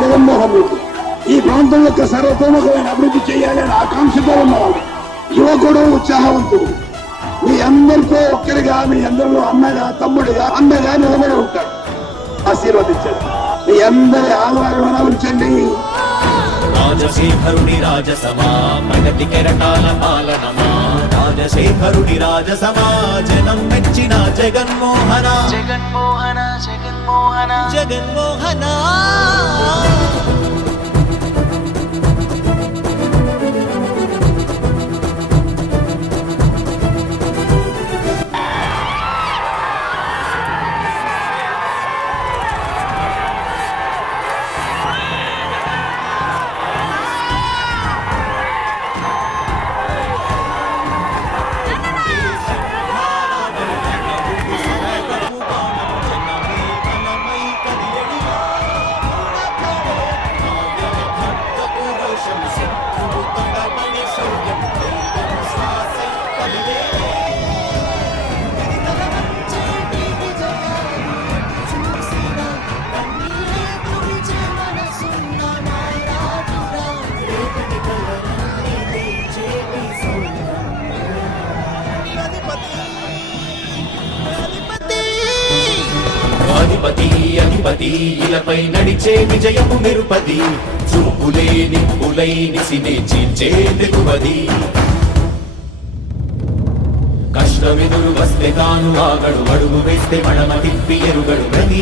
జగన్మోహన్ రెడ్డి ఈ ప్రాంతం యొక్క సర్వతోముఖమైన అభివృద్ధి చేయాలని ఆకాంక్షతో ఉన్నవాడు. యువకుడు ఉత్సాహవంతుడు. మీ అందరితో ఒక్కరిగా మీ అందరిలో అన్నగా తమ్ముడిగా అన్నగా నిలబడి ఉంటాడు. ఆశీర్వదించండి. మీ అందరి ఆహ్వానం ఉంచండి రాజశేఖరుని రాజసమా ప్రగతి కెరటాల పాలనమా? రాజశేఖరుని రాజసమా జనం మెచ్చిన జగన్మోహన. జగన్మోహన జగన్మోహన. జగన్మోహన. అధిపతి అధిపతి ఇలపై నడిచే విజయము నిరుపది చూపులే నిప్పులై నిసినే చీల్చే దిగువది కష్టమెదురు వస్తే తాను ఆగడు అడుగు వేస్తే మడమ తిప్పి ఎరుగడు ప్రతి